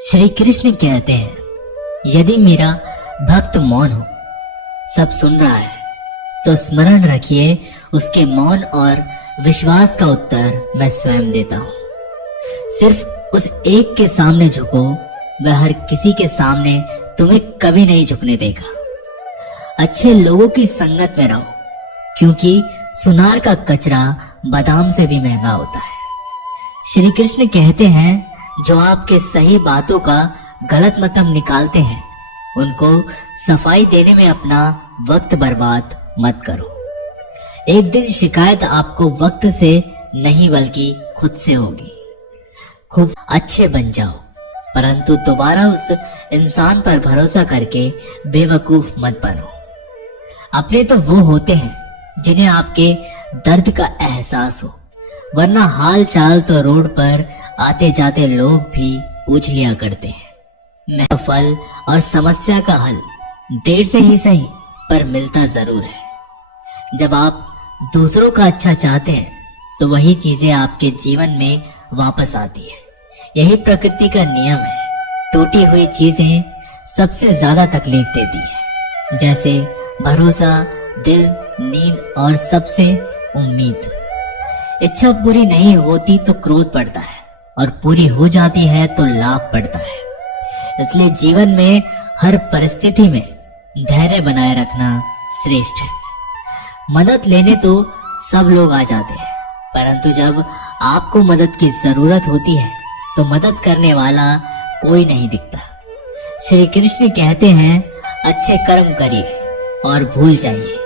श्री कृष्ण कहते हैं, यदि मेरा भक्त मौन हो, सब सुन रहा है, तो स्मरण रखिए उसके मौन और विश्वास का उत्तर मैं स्वयं देता हूं। सिर्फ उस एक के सामने झुको, वह हर किसी के सामने तुम्हें कभी नहीं झुकने देगा। अच्छे लोगों की संगत में रहो, क्योंकि सुनार का कचरा बादाम से भी महंगा होता है। श्री कृष्ण कहते हैं, जो आपके सही बातों का गलत मतलब निकालते हैं, उनको सफाई देने में अपना वक्त बर्बाद मत करो। एक दिन शिकायत आपको वक्त से नहीं बल्कि खुद से होगी। खूब अच्छे बन जाओ, परंतु दोबारा उस इंसान पर भरोसा करके बेवकूफ मत बनो। अपने तो वो होते हैं जिन्हें आपके दर्द का एहसास हो, वरना हाल चाल तो रोड पर आते जाते लोग भी पूछ लिया करते हैं। मैं फल और समस्या का हल देर से ही सही पर मिलता जरूर है। जब आप दूसरों का अच्छा चाहते हैं तो वही चीजें आपके जीवन में वापस आती है। यही प्रकृति का नियम है। टूटी हुई चीजें सबसे ज्यादा तकलीफ देती है, जैसे भरोसा, दिल, नींद और सबसे उम्मीद। इच्छा पूरी नहीं होती तो क्रोध बढ़ता है, और पूरी हो जाती है तो लाभ बढ़ता है। इसलिए जीवन में हर परिस्थिति में धैर्य बनाए रखना श्रेष्ठ है। मदद लेने तो सब लोग आ जाते हैं, परंतु जब आपको मदद की जरूरत होती है तो मदद करने वाला कोई नहीं दिखता। श्री कृष्ण कहते हैं, अच्छे कर्म करिए और भूल जाइए,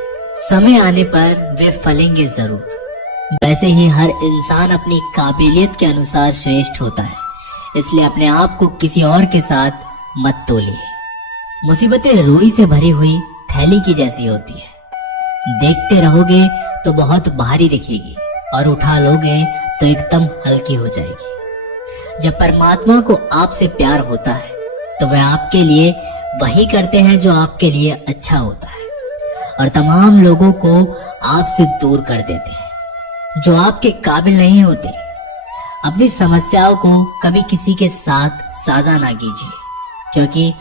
समय आने पर वे फलेंगे जरूर। वैसे ही हर इंसान अपनी काबिलियत के अनुसार श्रेष्ठ होता है, इसलिए अपने आप को किसी और के साथ मत तोलिए। मुसीबतें रुई से भरी हुई थैली की जैसी होती है। देखते रहोगे तो बहुत भारी दिखेगी, और उठा लोगे तो एकदम हल्की हो जाएगी। जब परमात्मा को आपसे प्यार होता है तो वह आपके लिए वही करते हैं जो आपके लिए अच्छा होता है, और तमाम लोगों को आपसे दूर कर देते हैं जो आपके काबिल नहीं होते। अपनी समस्याओं को कभी किसी के साथ साझा ना कीजिए, क्योंकि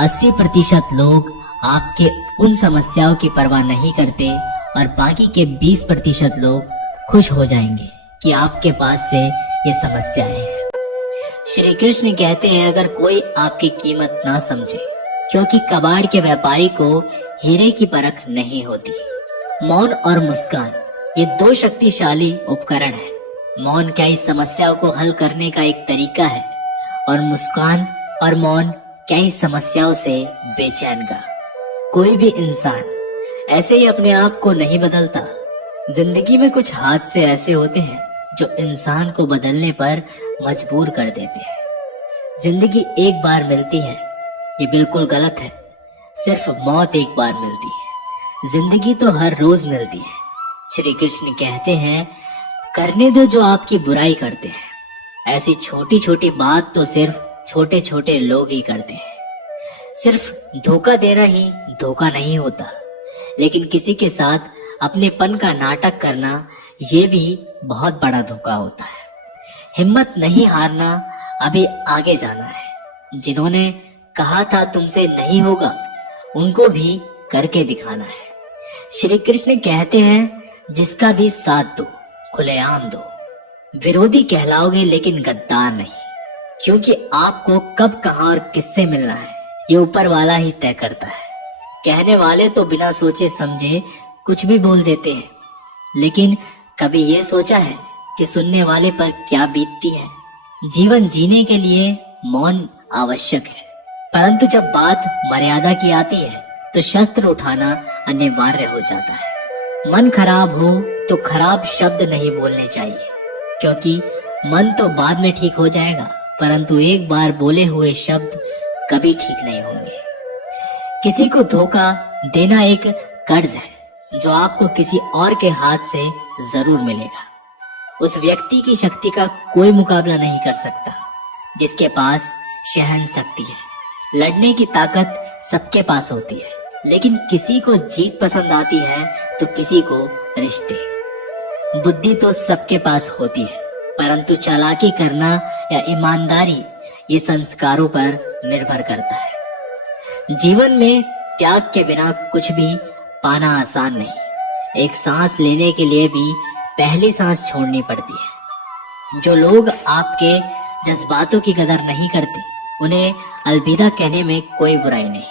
80% लोग आपके उन समस्याओं की परवाह नहीं करते, और बाकी के 20% लोग खुश हो जाएंगे कि आपके पास से ये समस्याएं हैं। श्री कृष्ण कहते हैं, अगर कोई आपकी कीमत ना समझे, क्योंकि कबाड़ के व्यापारी को हीरे की परख नहीं होती। मौन और मुस्कान ये दो शक्तिशाली उपकरण हैं। मौन क्या ही समस्याओं को हल करने का एक तरीका है, और मुस्कान और मौन क्या ही समस्याओं से बेचैन का। कोई भी इंसान ऐसे ही अपने आप को नहीं बदलता। जिंदगी में कुछ हादसे ऐसे होते हैं जो इंसान को बदलने पर मजबूर कर देते हैं। जिंदगी एक बार मिलती है, ये बिल्कुल गलत है। सिर्फ मौत एक बार मिलती है, जिंदगी तो हर रोज मिलती है। श्री कृष्ण कहते हैं, करने दो जो आपकी बुराई करते हैं। ऐसी छोटी छोटी बात तो सिर्फ छोटे छोटे लोग ही करते हैं। सिर्फ धोखा देना ही धोखा नहीं होता, लेकिन किसी के साथ अपनेपन का नाटक करना ये भी बहुत बड़ा धोखा होता है। हिम्मत नहीं हारना, अभी आगे जाना है। जिन्होंने कहा था तुमसे नहीं होगा, उनको भी करके दिखाना है। श्री कृष्ण कहते हैं, जिसका भी साथ दो, खुलेआम दो। विरोधी कहलाओगे लेकिन गद्दार नहीं, क्योंकि आपको कब, कहां और किससे मिलना है ये ऊपर वाला ही तय करता है। कहने वाले तो बिना सोचे समझे कुछ भी बोल देते हैं, लेकिन कभी ये सोचा है कि सुनने वाले पर क्या बीतती है। जीवन जीने के लिए मौन आवश्यक है, परंतु जब बात मर्यादा की आती है तो शस्त्र उठाना अनिवार्य हो जाता है। मन खराब हो तो खराब शब्द नहीं बोलने चाहिए, क्योंकि मन तो बाद में ठीक हो जाएगा, परंतु एक बार बोले हुए शब्द कभी ठीक नहीं होंगे। किसी को धोखा देना एक कर्ज है जो आपको किसी और के हाथ से जरूर मिलेगा। उस व्यक्ति की शक्ति का कोई मुकाबला नहीं कर सकता जिसके पास सहन शक्ति है। लड़ने की ताकत सबके पास होती है, लेकिन किसी को जीत पसंद आती है तो किसी को रिश्ते। बुद्धि तो सबके पास होती है, परंतु चालाकी करना या ईमानदारी ये संस्कारों पर निर्भर करता है। जीवन में त्याग के बिना कुछ भी पाना आसान नहीं। एक सांस लेने के लिए भी पहली सांस छोड़नी पड़ती है। जो लोग आपके जज्बातों की कदर नहीं करते, उन्हें अलविदा कहने में कोई बुराई नहीं।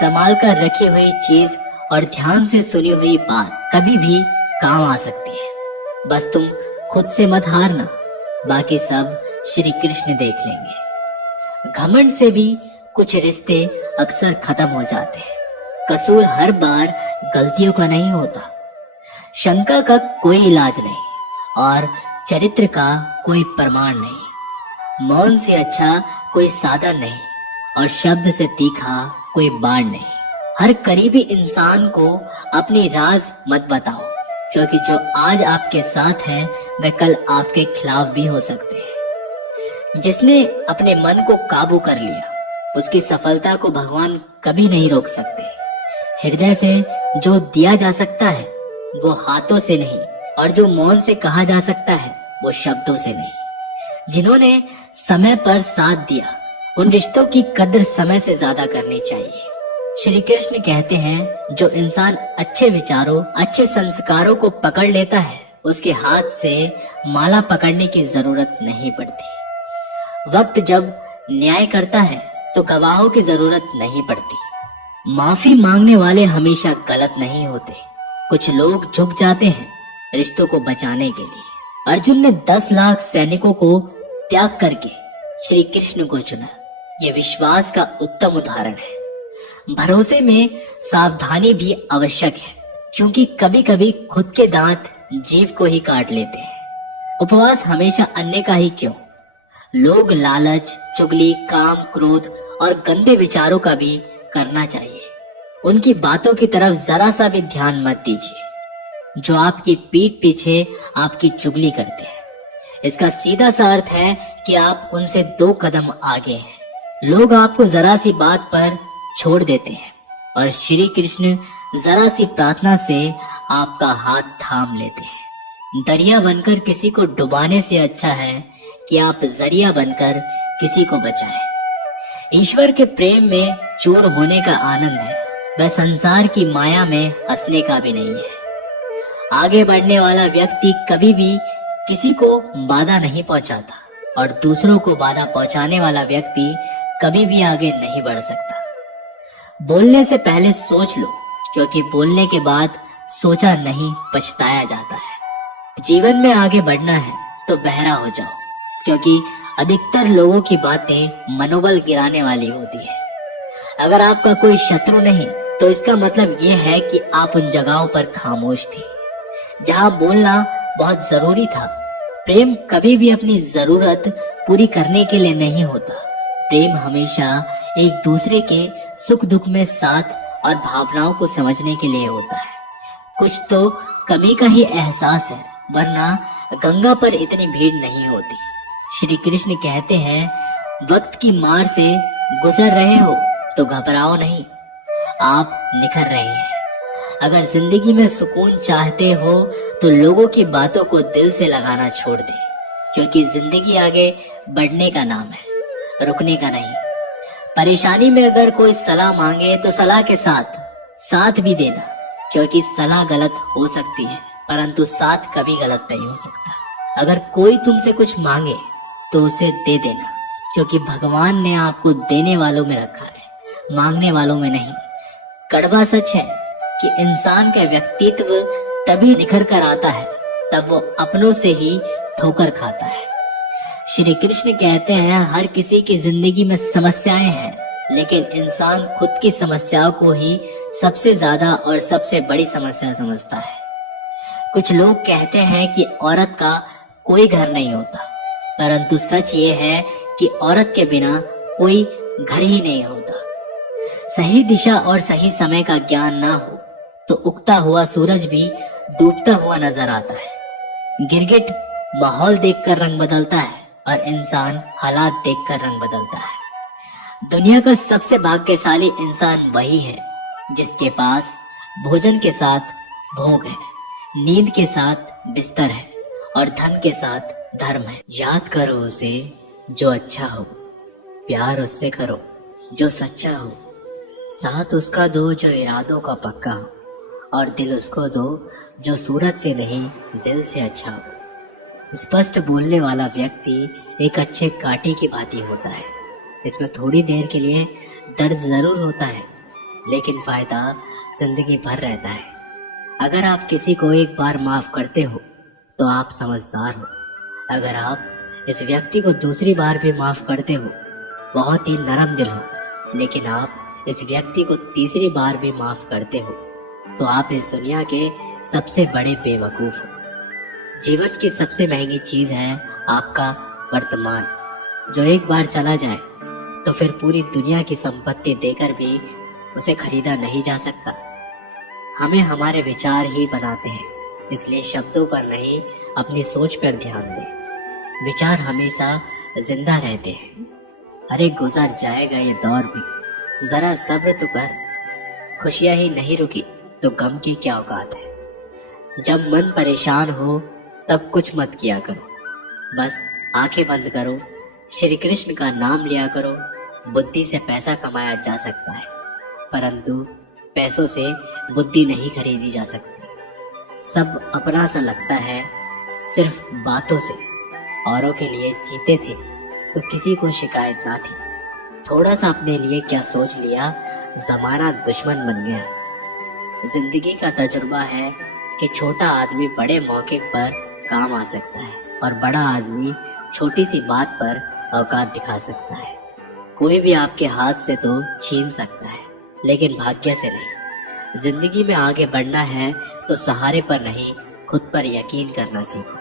संभाल कर रखी हुई चीज और ध्यान से सुनी हुई बात कभी भी काम आ सकती है। बस तुम खुद से मत हारना, बाकी सब श्री कृष्ण देख लेंगे। घमंड से भी कुछ रिश्ते अक्सर खत्म हो जाते हैं। कसूर हर बार गलतियों का नहीं होता। शंका का कोई इलाज नहीं और चरित्र का कोई प्रमाण नहीं। मौन से अच्छा कोई साधन नहीं और शब्द से तीखा कोई बाण नहीं। हर करीबी इंसान को अपनी राज मत बताओ, क्योंकि जो आज आपके साथ है वह कल आपके खिलाफ भी हो सकते हैं। जिसने अपने मन को काबू कर लिया, उसकी सफलता को भगवान कभी नहीं रोक सकते। हृदय से जो दिया जा सकता है वो हाथों से नहीं, और जो मौन से कहा जा सकता है वो शब्दों से नहीं। जिन्होंने समय पर साथ दिया, उन रिश्तों की कद्र समय से ज्यादा करनी चाहिए। श्री कृष्ण कहते हैं, जो इंसान अच्छे विचारों, अच्छे संस्कारों को पकड़ लेता है, उसके हाथ से माला पकड़ने की जरूरत नहीं पड़ती। वक्त जब न्याय करता है तो गवाहों की जरूरत नहीं पड़ती। माफी मांगने वाले हमेशा गलत नहीं होते। कुछ लोग झुक जाते हैं रिश्तों को बचाने के लिए। अर्जुन ने 10 लाख सैनिकों को त्याग करके श्री कृष्ण को चुना। यह विश्वास का उत्तम उदाहरण है। भरोसे में सावधानी भी आवश्यक है, क्योंकि कभी कभी खुद के दांत जीभ को ही काट लेते हैं। उपवास हमेशा अन्य का ही क्यों? लोग लालच, चुगली, काम, क्रोध और गंदे विचारों का भी करना चाहिए। उनकी बातों की तरफ जरा सा भी ध्यान मत दीजिए, जो आपकी पीठ पीछे आपकी चुगली करते हैं। इसका सीधा सा अर्थ है कि आप उनसे 2 कदम आगे हैं। लोग आपको जरा सी बात पर छोड़ देते हैं और श्री कृष्ण जरा सी प्रार्थना से आपका हाथ थाम लेते हैं। दरिया बनकर किसी को डुबाने से अच्छा है कि आप जरिया बनकर किसी को बचाएं। ईश्वर के प्रेम में चूर होने का आनंद है, वह संसार की माया में हंसने का भी नहीं है। आगे बढ़ने वाला व्यक्ति कभी भी किसी को बाधा नहीं पहुंचाता, और दूसरों को बाधा पहुंचाने वाला व्यक्ति कभी भी आगे नहीं बढ़ सकता। बोलने से पहले सोच लो, क्योंकि बोलने के बाद सोचा नहीं पछताया जाता है। जीवन में आगे बढ़ना है तो बहरा हो जाओ, क्योंकि अधिकतर लोगों की बातें मनोबल गिराने वाली होती है। अगर आपका कोई शत्रु नहीं, तो इसका मतलब ये है कि आप उन जगहों पर खामोश थे जहां बोलना बहुत जरूरी था। प्रेम कभी भी अपनी जरूरत पूरी करने के लिए नहीं होता। प्रेम हमेशा एक दूसरे के सुख दुख में साथ और भावनाओं को समझने के लिए होता है। कुछ तो कमी का ही एहसास है, वरना गंगा पर इतनी भीड़ नहीं होती। श्री कृष्ण कहते हैं, वक्त की मार से गुजर रहे हो तो घबराओ नहीं, आप निखर रहे हैं। अगर जिंदगी में सुकून चाहते हो तो लोगों की बातों को दिल से लगाना छोड़ दे, क्योंकि जिंदगी आगे बढ़ने का नाम है, रुकने का नहीं। परेशानी में अगर कोई सलाह मांगे तो सलाह के साथ भी देना, क्योंकि सलाह गलत हो सकती है परंतु साथ कभी गलत नहीं हो सकता। अगर कोई तुमसे कुछ मांगे तो उसे दे देना, क्योंकि भगवान ने आपको देने वालों में रखा है, मांगने वालों में नहीं। कड़वा सच है कि इंसान का व्यक्तित्व तभी निखर कर आता है तब वो अपनों से ही ठोकर खाता है। श्री कृष्ण कहते हैं, हर किसी की जिंदगी में समस्याएं हैं, लेकिन इंसान खुद की समस्याओं को ही सबसे ज्यादा और सबसे बड़ी समस्या समझता है। कुछ लोग कहते हैं कि औरत का कोई घर नहीं होता, परंतु सच ये है कि औरत के बिना कोई घर ही नहीं होता। सही दिशा और सही समय का ज्ञान ना हो तो उगता हुआ सूरज भी डूबता हुआ नजर आता है। गिरगिट माहौल देखकर रंग बदलता है और इंसान हालात देखकर रंग बदलता है। दुनिया का सबसे भाग्यशाली इंसान वही है जिसके पास भोजन के साथ भोग है, नींद के साथ बिस्तर है और धन के साथ धर्म है। याद करो उसे जो अच्छा हो, प्यार उससे करो जो सच्चा हो, साथ उसका दो जो इरादों का पक्का हो, और दिल उसको दो जो सूरत से नहीं दिल से अच्छा हो। स्पष्ट बोलने वाला व्यक्ति एक अच्छे कांटे की भांति होता है। इसमें थोड़ी देर के लिए दर्द जरूर होता है, लेकिन फायदा जिंदगी भर रहता है। अगर आप किसी को एक बार माफ करते हो तो आप समझदार हो। अगर आप इस व्यक्ति को दूसरी बार भी माफ करते हो, बहुत ही नरम दिल हो। लेकिन आप इस व्यक्ति को तीसरी बार भी माफ करते हो तो आप इस दुनिया के सबसे बड़े बेवकूफ हो। जीवन की सबसे महंगी चीज है आपका वर्तमान, जो एक बार चला जाए तो फिर पूरी दुनिया की संपत्ति देकर भी उसे खरीदा नहीं जा सकता। हमें हमारे विचार ही बनाते हैं, इसलिए शब्दों पर नहीं अपनी सोच पर ध्यान दें। विचार हमेशा जिंदा रहते हैं। अरे गुजर जाएगा ये दौर भी, जरा सब्र तो कर। खुशियां ही नहीं रुकी तो गम की क्या औकात है। जब मन परेशान हो तब कुछ मत किया करो, बस आंखें बंद करो, श्री कृष्ण का नाम लिया करो। बुद्धि से पैसा कमाया जा सकता है, परंतु पैसों से बुद्धि नहीं खरीदी जा सकती। सब अपना सा लगता है सिर्फ बातों से। औरों के लिए जीते थे तो किसी को शिकायत ना थी। थोड़ा सा अपने लिए क्या सोच लिया, जमाना दुश्मन बन गया। जिंदगी का तजुर्बा है कि छोटा आदमी बड़े मौके पर काम आ सकता है और बड़ा आदमी छोटी सी बात पर औकात दिखा सकता है। कोई भी आपके हाथ से तो छीन सकता है, लेकिन भाग्य से नहीं। जिंदगी में आगे बढ़ना है तो सहारे पर नहीं, खुद पर यकीन करना सीखो।